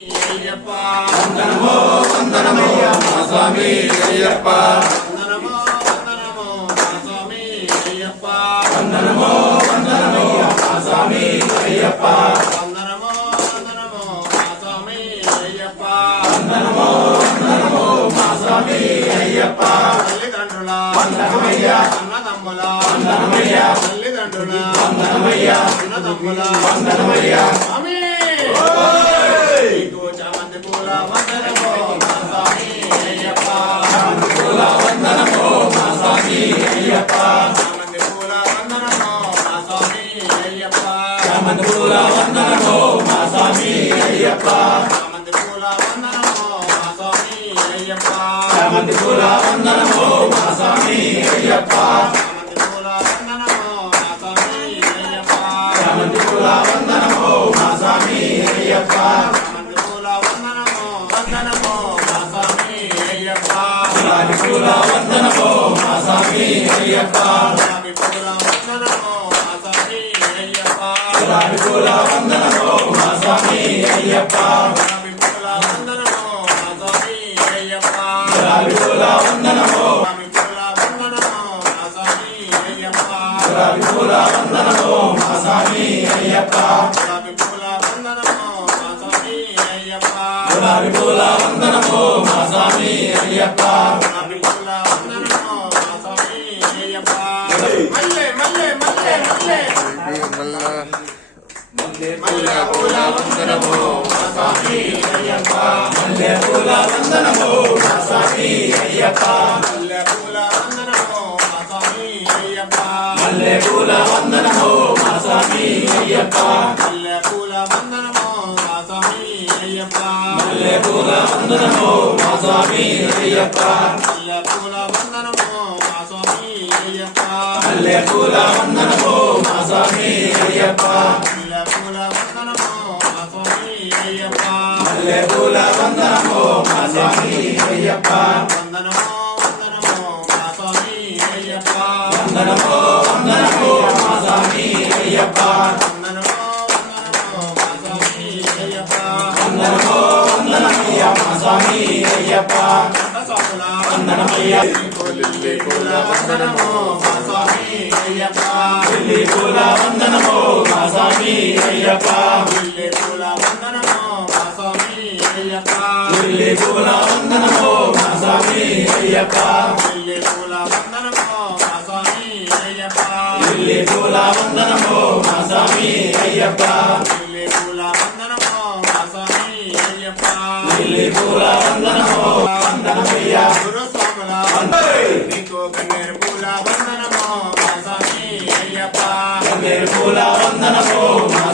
అయ్యప్ప వందనమో మా స్వామి అయ్యప్ప వందనమో వందనమో మా స్వామి అయ్యప్ప వందనమో వందనమో మా స్వామి అయ్యప్ప వందనమో వందనమో మా స్వామి అయ్యప్ప తల్లిదండ్రుల వందనమయ్య అన్నదమ్ముల వందనమయ్య తల్లిదండ్రుల వందనమయ్య అన్నదమ్ముల వందనమయ్య చామంతి పూల వందనమో మా స్వామి అయ్యప్ప చామంతి పూల వందనమో మా స్వామి అయ్యప్ప చామంతి పూల వందనమో మా స్వామి అయ్యప్ప చామంతి పూల వందనమో మా స్వామి అయ్యప్ప పూల వందనమో మా స్వామి అయ్యప్ప. గులాబీ వందనమో మా స్వామి అయ్యప్ప గులాబీ పూల వందనమో మా స్వామి అయ్యప్ప మల్లె పూల వందనమో మా స్వామి అయ్యప్ప మల్లె పూల వందనమో మా స్వామి అయ్యప్ప మల్లె పూల మల్లె పూల వందనమో మా స్వామి అయ్యప్ప. మల్లె పూల వందనమో మా స్వామి అయ్యప్ప. మల్లె పూల వందనమో మా స్వామి అయ్యప్ప. మల్లె పూల వందనమో మా స్వామి అయ్యప్ప. మల్లె పూల వందనమో మా స్వామి అయ్యప్ప. మల్లె పూల వందనమో మా స్వామి అయ్యప్ప. మల్లె పూల వందనమో పూల వందనమో మా స్వామి అయ్యప్ప పూల వందనమో మా స్వామి అయ్యప్ప పూల వందనమో మా స్వామి అయ్యప్ప పూల వందనమో మా స్వామి అయ్యప్ప పూల వందనమో మా స్వామి అయ్యప్ప పూల వందనమో మా స్వామి అయ్యప్ప.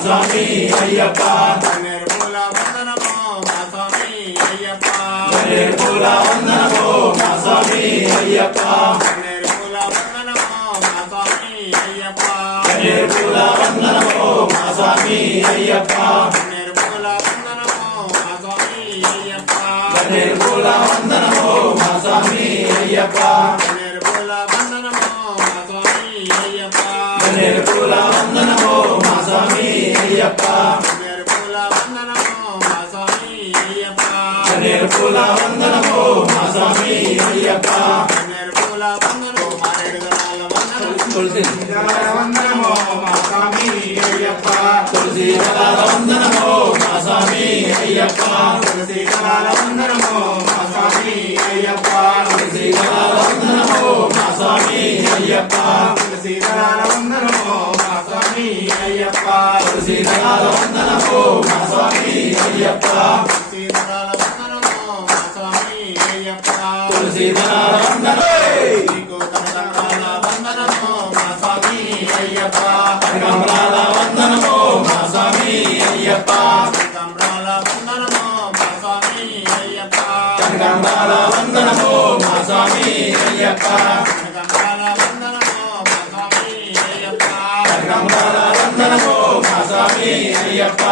స్వామి అయ్యప్ప. కన్నేరు పూల వందనమో మా స్వామి అయ్యప్ప. కన్నేరు పూల వందనమో మా స్వామి అయ్యప్ప. కన్నేరు పూల వందనమో మా స్వామి అయ్యప్ప. కన్నేరు పూల వందనమో మా స్వామి అయ్యప్ప. కన్నేరు పూల వందనమో మా స్వామి అయ్యప్ప. కన్నేరు పూల వందనమో మా స్వామి అయ్యప్ప. కన్నేరు పూల వందనమో మా స్వామి అయ్యప్ప. కన్నేరు తులసి దళాల వందనమో మా స్వామి అయ్యప్ప. తులసి దళాల వందనమో మా స్వామి అయ్యప్ప తులసి దళాల వందనమో మా స్వామి అయ్యప్ప తులసి దళాల వందనమో మా స్వామి అయ్యప్ప తులసి దళాల వందనమో మా స్వామి అయ్యప్ప తులసి దళాల వందనమో మా స్వామి అయ్యప్ప తులసి దళాల వందనమో నీకు కనకాల వందనమో మా స్వామి అయ్యప్ప కమలాల వందనమో కనకాంబాల వందనమో మా స్వామి అయ్యప్ప. కమరాల వందనమో మా స్వామి అయ్యప్ప.